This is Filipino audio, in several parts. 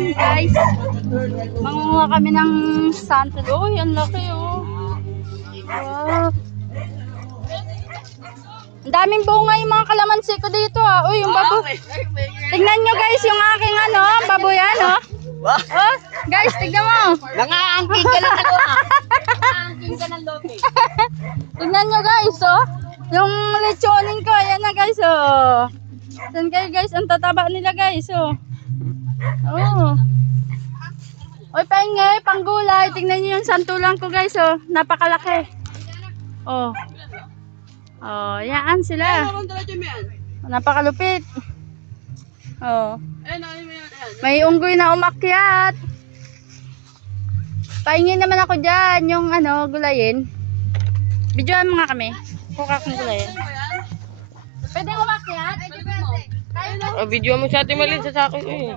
Ayan guys. Mangunguha kami ng santol. Uy, ang laki oh. Wow. Ang daming bunga yung mga kalamansi ko dito ah. Uy, yung babo. Tingnan nyo guys yung aking ano, baboy ano. Oh, guys, tignan mo. Nangaangking ka lang ako ah. Nangaangking ka ng lote. Tingnan nyo guys oh. Yung lechonin ko, ayan na guys oh. Yan kayo guys, ang tataba nila guys oh. Oh. Oy, paingay, panggulay. Tingnan niyo yung santulang ko guys oh. Napakalaki. Oh. Oh, yan sila. Napakalupit. Oh. May unggoy na umakyat. Paingin naman ako diyan yung ano, gulayin. Videoan mo nga kami. Kuka kong gulayin. Pwede umakyat? Video mo sa atin malin sa akin eh.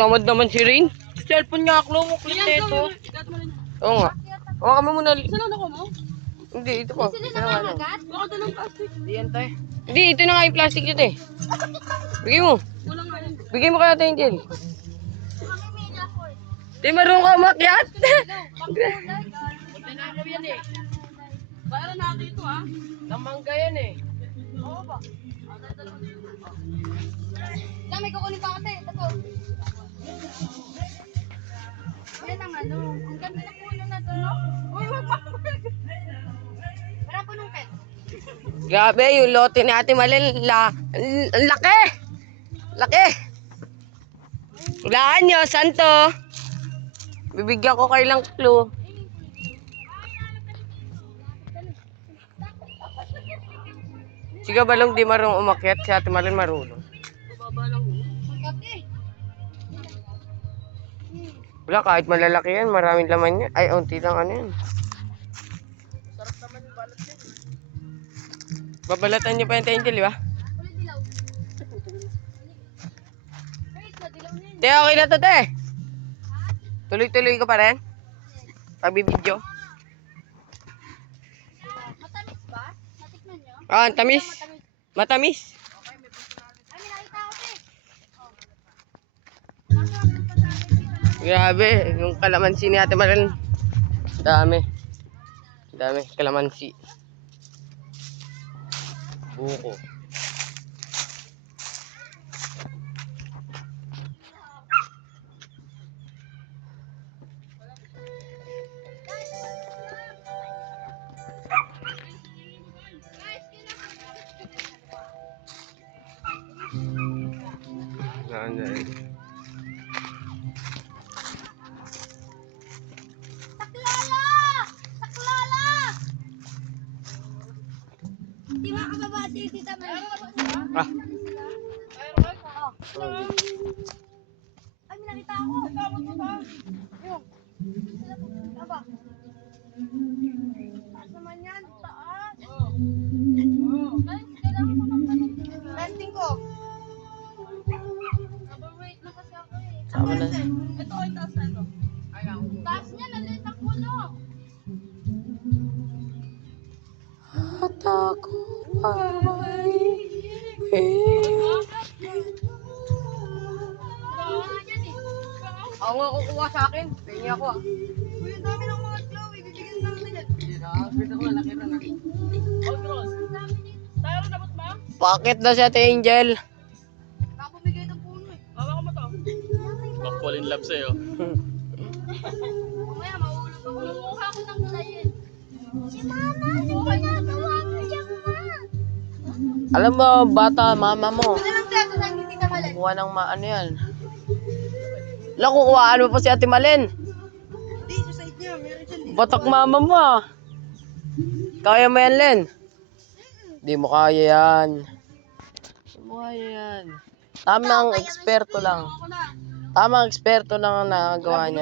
Tamad naman si Rain. Cellphone niya ako, muklit nito. Oo nga. Hawakan mo muna. Saan ako mo? Hindi, ito pa. Sila na nakagat? Baka ito ng plastic. Hindi yan tayo. Hindi, ito na nga yung plastic dito eh. Bigay mo. Bigay mo kaya tayo, Angel. Di marunong ka umakyat. Bayaran natin ito ha. Namangga yan eh. Oo ba? May kukunin pa ate. Ito. Yan ang ano. Ang ganda ng puno na to, no? Uy, wag pa. Wala po nung pet. Grabe, yung lote ni Ate Malin, ang laki! Laki! Hulaan nyo, saan to? Bibigyan ko kayo lang clue. Siga balong di marunong umakyat, si Ate Malin marunong. Wala, kahit malalaki yan, maraming laman yan. Ay, unti lang ano yan. Sarap naman yung balat yan. Babalatan nyo pa yung Angel, di ba? Te, okay na to, te. Tuloy-tuloy ko pa rin. Pagbibidyo. Matamis ba? Natikman nyo? Ah, tamis. Matamis. Ay, may nakita ako eh. Grabe, yung kalamansi ni Ate Malin. Dami. Dami, kalamansi. Buko. Nanay. Saklala! Saklala! Di ba kababa si Tita Mel? Ah. Ay, may nakita ako. Yung. Aba. Taas naman yan. Taas. Guys, kailangan ko ng testing ko. Wait na kasi ako eh. Sama na. Ito ay taas na ito. Taas niya, naliit ang puno. At ako ay ako nga kukuha sa akin. Tingin ako ah. Uy, ang dami ng mga claw. Ibibigyan na natin yan. Pwede ko malaki rin ah. Ang dami dito. Tayo rin dapat ba? Bakit na si Ate Angel? Nakapumigay ng puno eh. Hawakan mo to. Fall in love sa'yo. Mamaya mahulog ako. Mumukha ko ng gulayin. Si Mama, ano ginagawa mo dyan, Ma? Alam mo, bata, mama mo. Ano lang tayo sa hindi ka malan? Kuha ng ano yan. Wala, kukuhaan mo pa si Ate Malin. Hindi, sa side niya. Meron dyan. Batak mama mo ah. Kaya mo yan, Len? Di mo kaya yan. Di mo kaya yan. Tamang eksperto lang. Tamang eksperto lang ang nagawa niya.